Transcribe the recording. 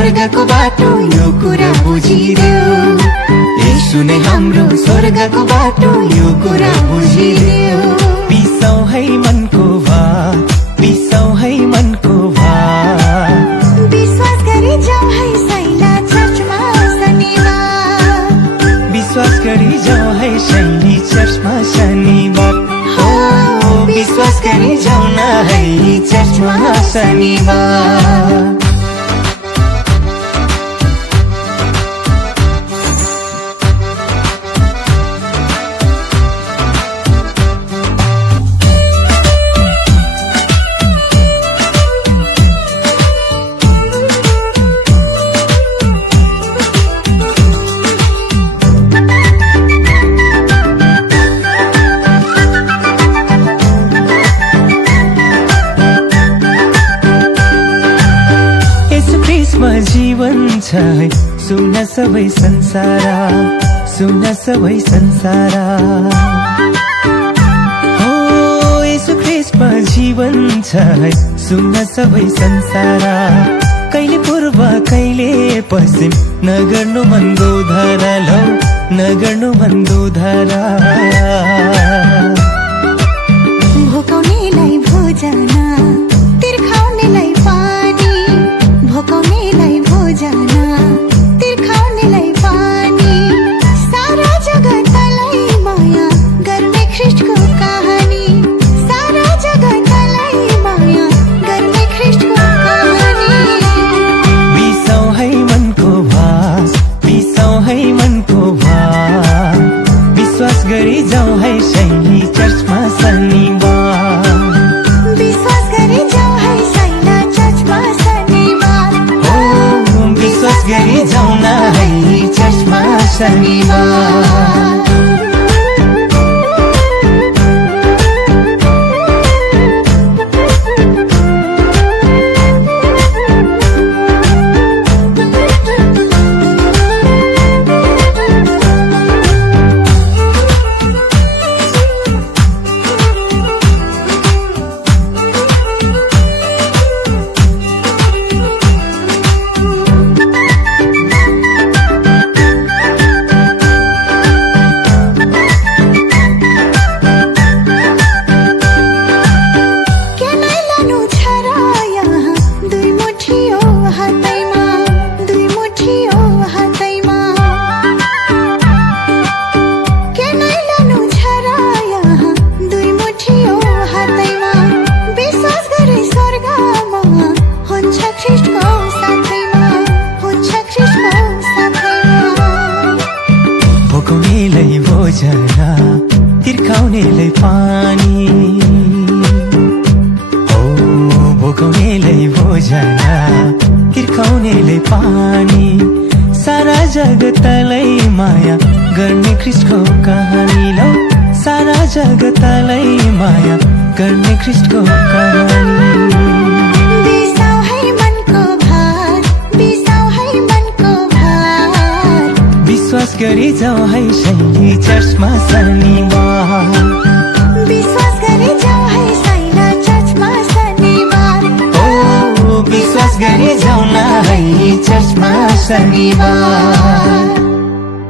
स्वर्गको बाटो यो कुरा बुझिदेऊ। येशू नै हाम्रो स्वर्गको बाटो यो कुरा बुझिदेऊ। बिसाउ है मनको भार, बिसाउ है मनको भार। विश्वास गरी जाऊ है साइला चर्चमा शनिबार। विश्वास गरी जाऊ है शैली चर्चमा शनिबार। विश्वास गरी जाऊ न है चर्चमा शनिबार। जीवन छ है सुन सबै संसार, सुन सबै संसार। हो येशू ख्रीष्टमा जीवन छ है सुन सबै संसार। कहिले पूर्व कहिले पश्चिम नगर्नु मन्दो धारा, लौ नगर्नु मन्दो धारा। भोकाउनेलाई भोजन, तिर्खाउनेलाई पानी। भोकाउनेलाई भोजन, तिर्खाउनेलाई पानी। सारा जगतलाई माया गर्ने ख्रीष्टको कहानी। सारा जगतलाई माया गर्ने ख्रीष्टको कहानी। बिसाउ है मनको भार, बिसाउ है मनको भार। विश्वास गरी जाऊ है शैली चर्चमा शनिबार। विश्वास गरी जाऊ है साइला चर्चमा शनिबार। विश्वास गरी जाऊ न है चर्चमा शनिबार। भोकाउनेलाई भोजन, तिर्खाउनेलाई पानी। हो भोकाउनेलाई भोजन, तिर्खाउनेलाई पानी। सारा जगतलाई माया गर्ने ख्रीष्टको कहानी। लौ सारा जगतलाई माया गर्ने ख्रीष्टको कहानी। विश्वास गरी जाऊ है शैली चर्चमा शनिबार। विश्वास गरी जाऊ है साइला चर्चमा शनिबार। विश्वास गरी जाऊ न है चर्चमा शनिबार।